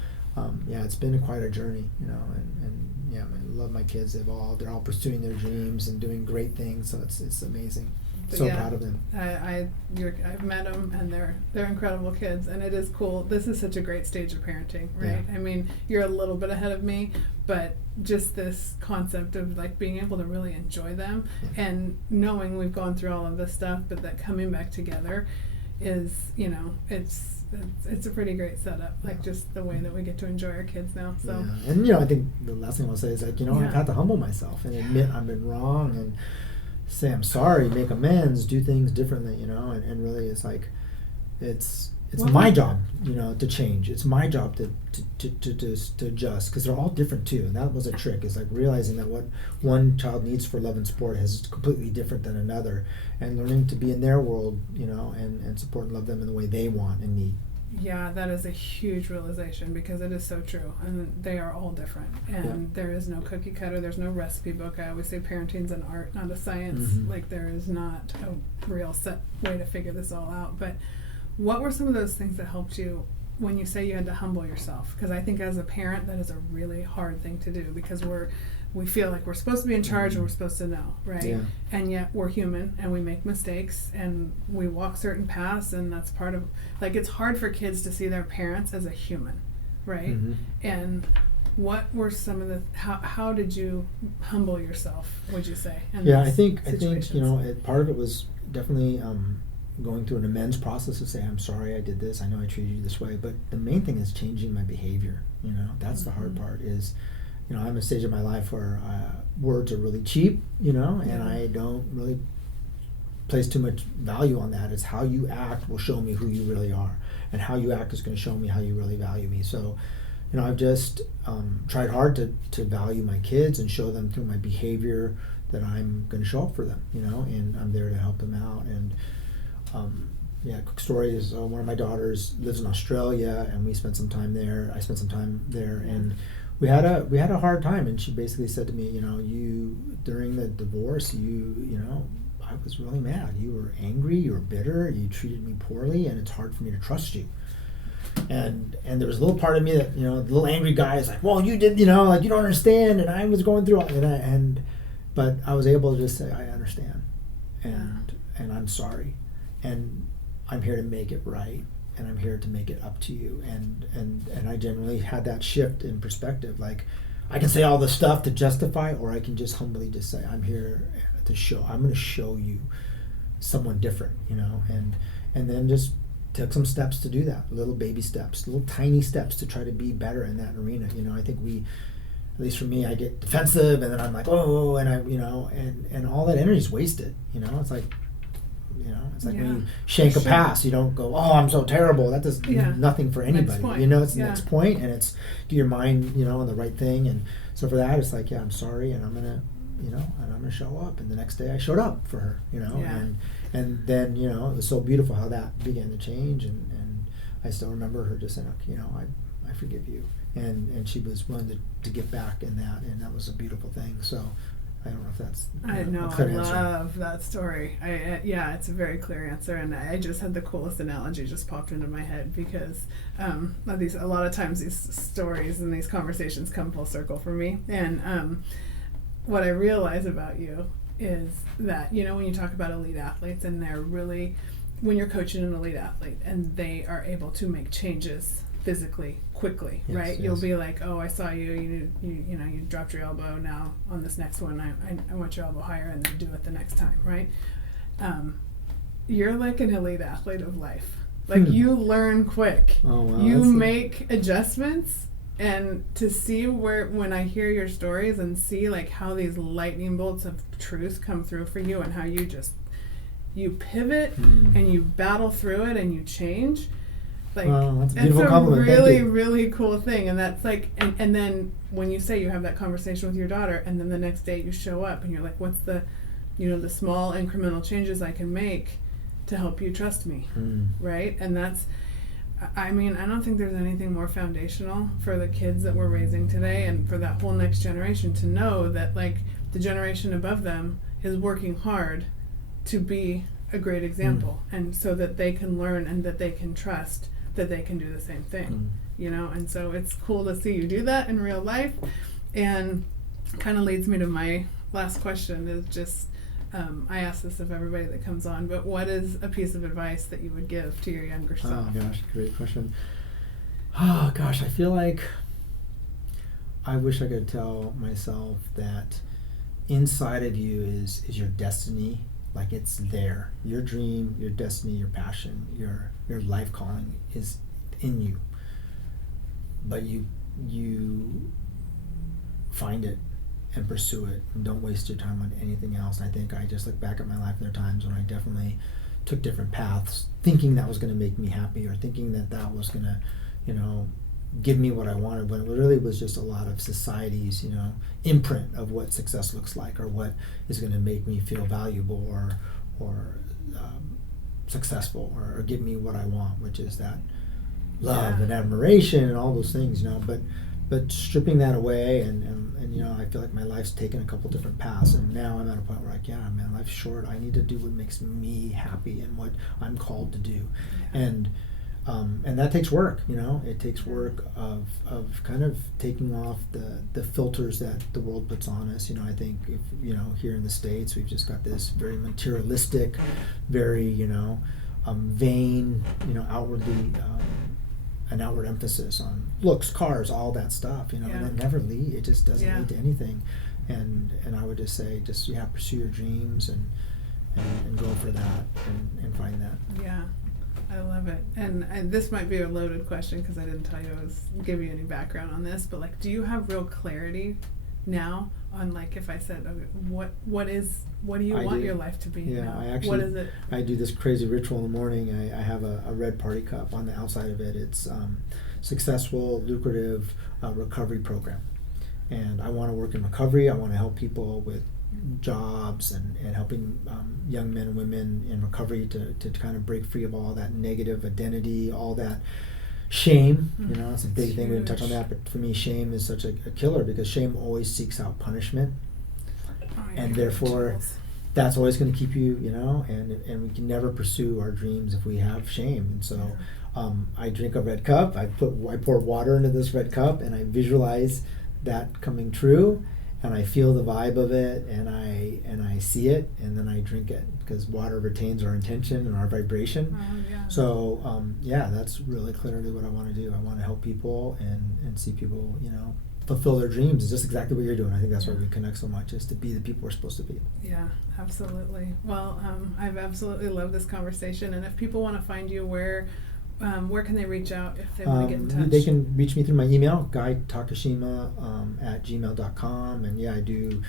yeah, it's been quite a journey, you know, and yeah, I love my kids. They're all pursuing their dreams and doing great things. So it's amazing. So yeah, proud of them. I've met them, and they're incredible kids, and it is cool. This is such a great stage of parenting, right? Yeah. I mean, you're a little bit ahead of me, but just this concept of like being able to really enjoy them, and knowing we've gone through all of this stuff, but that coming back together is, you know, it's a pretty great setup. Like just the way that we get to enjoy our kids now. So yeah. And you know, I think the last thing I'll say is like, you know, I've had to humble myself and admit I've been wrong and say I'm sorry, make amends, do things differently, you know, and really it's like it's my job, you know, to change. It's my job to adjust, because they're all different too. And that was a trick, is like realizing that what one child needs for love and sport is completely different than another, and learning to be in their world, you know, and support and love them in the way they want and need. Yeah, that is a huge realization, because it is so true, and they are all different, and there is no cookie cutter, there's no recipe book. I always say parenting's an art, not a science. Like there is not a real set way to figure this all out. But what were some of those things that helped you when you say you had to humble yourself? Because I think as a parent, that is a really hard thing to do, because we feel like we're supposed to be in charge and we're supposed to know, right? Yeah. And yet we're human and we make mistakes and we walk certain paths, and that's part of, like, it's hard for kids to see their parents as a human, right? And what were some of the, how did you humble yourself, would you say? I think you know, part of it was definitely going through an amends process to say, I'm sorry I did this, I know I treated you this way, but the main thing is changing my behavior, you know. That's the hard part. Is, you know, I'm at a stage of my life where words are really cheap, you know, and I don't really place too much value on that. It's how you act will show me who you really are, and how you act is going to show me how you really value me. So, you know, I've just tried hard to value my kids and show them through my behavior that I'm going to show up for them, you know, and I'm there to help them out. And quick story is one of my daughters lives in Australia, and we spent some time there. I spent some time there, and we had a hard time. And she basically said to me, you know, during the divorce, you know, I was really mad. You were angry. You were bitter. You treated me poorly, and it's hard for me to trust you. And there was a little part of me that, you know, the little angry guy is like, well, you did, you know, like, you don't understand, and I was going through all, but I was able to just say, I understand, and I'm sorry, and I'm here to make it right, and I'm here to make it up to you. And I generally had that shift in perspective. Like, I can say all this stuff to justify, or I can just humbly just say, I'm here to I'm going to show you someone different, you know, and then just took some steps to do that, little baby steps, little tiny steps to try to be better in that arena. You know, I think at least for me, I get defensive, and then I'm like, oh, and I, you know, and all that energy is wasted. You know, it's like, you know, it's like when you shank a pass, you don't go, oh, I'm so terrible. That does nothing for anybody. You know, it's the next point, and it's get your mind, you know, on the right thing. And so for that, it's like, yeah, I'm sorry, and I'm gonna, you know, and I'm gonna show up. And the next day, I showed up for her, you know, and then, you know, it was so beautiful how that began to change, and I still remember her just saying, okay, you know, I forgive you, and she was willing to get back in that, and that was a beautiful thing. So I don't know if that's a clear answer. I love that story. It's a very clear answer, and I just had the coolest analogy just popped into my head, because a lot of times these stories and these conversations come full circle for me, and what I realize about you is that, you know, when you talk about elite athletes, and they're really, when you're coaching an elite athlete and they are able to make changes physically quickly, right? You'll be like, oh, I saw you know, you dropped your elbow, now on this next one I want your elbow higher, and then do it the next time, right? You're like an elite athlete of life. Like, you learn quick. Oh, wow, you make adjustments. And to see when I hear your stories and see like how these lightning bolts of truth come through for you, and how you pivot and you battle through it and you change, like, that's a it's beautiful compliment. really, really cool thing. And that's like, and then when you say you have that conversation with your daughter, and then the next day you show up and you're like, what's the the small incremental changes I can make to help you trust me, right? And that's, I don't think there's anything more foundational for the kids that we're raising today and for that whole next generation to know that, like, the generation above them is working hard to be a great example, and so that they can learn and that they can trust that they can do the same thing, and so it's cool to see you do that in real life. And kind of leads me to my last question is just, I ask this of everybody that comes on, but what is a piece of advice that you would give to your younger self? Oh gosh, great question. Oh gosh, I feel like I wish I could tell myself that inside of you is your destiny. Like, it's there. Your dream, your destiny, your passion, your life calling is in you. But you find it and pursue it, and don't waste your time on anything else. And I think I just look back at my life, and there are times when I definitely took different paths, thinking that was going to make me happy, or thinking that was going to, give me what I wanted, when it really was just a lot of society's, imprint of what success looks like, or what is going to make me feel valuable or successful, or give me what I want, which is that love and admiration and all those things, but stripping that away, and I feel like my life's taken a couple different paths, and now I'm at a point where, like, man, life's short. I need to do what makes me happy and what I'm called to do, and that takes work. It takes work of kind of taking off the filters that the world puts on us. I think if here in the States, we've just got this very materialistic, very vain, outwardly. An outward emphasis on looks, cars, all that stuff, and it never leads. It just doesn't lead to anything. And I would just say, pursue your dreams and go for that and find that. Yeah, I love it. And this might be a loaded question because I didn't tell you give you any background on this, but, like, do you have real clarity now on, like, if I said, okay, what do you want your life to be? Yeah, now? What is it? I do this crazy ritual in the morning. I have a red party cup. On the outside of it, it's successful, lucrative recovery program. And I want to work in recovery. I want to help people with jobs and helping young men and women in recovery to kind of break free of all that negative identity, all that shame. It's a big thing. We didn't touch on that, but for me, shame is such a killer, because shame always seeks out punishment, and therefore that's always going to keep you, and we can never pursue our dreams if we have shame. And so I drink a red cup. I pour water into this red cup, and I visualize that coming true, and I feel the vibe of it, and I see it, and then I drink it, because water retains our intention and our vibration. So that's really clearly what I want to do. I want to help people and see people, fulfill their dreams. It's just exactly what you're doing. I think that's why we connect so much, is to be the people we're supposed to be. Yeah, absolutely. Well, I've absolutely loved this conversation, and if people want to find you, where can they reach out if they want to get in touch? They can reach me through my email, Guy Takashima @gmail.com, and I do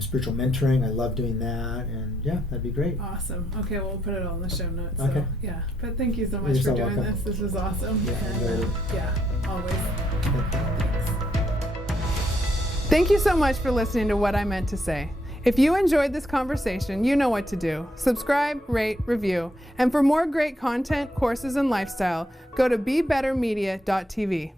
spiritual mentoring. I love doing that, and that'd be great. Awesome. Okay, well, we'll put it all in the show notes. Okay. So, but thank you so much for doing this. This was awesome. Always. Thanks. Thank you so much for listening to What I Meant to Say. If you enjoyed this conversation, you know what to do. Subscribe, rate, review. And for more great content, courses, and lifestyle, go to BeBetterMedia.tv.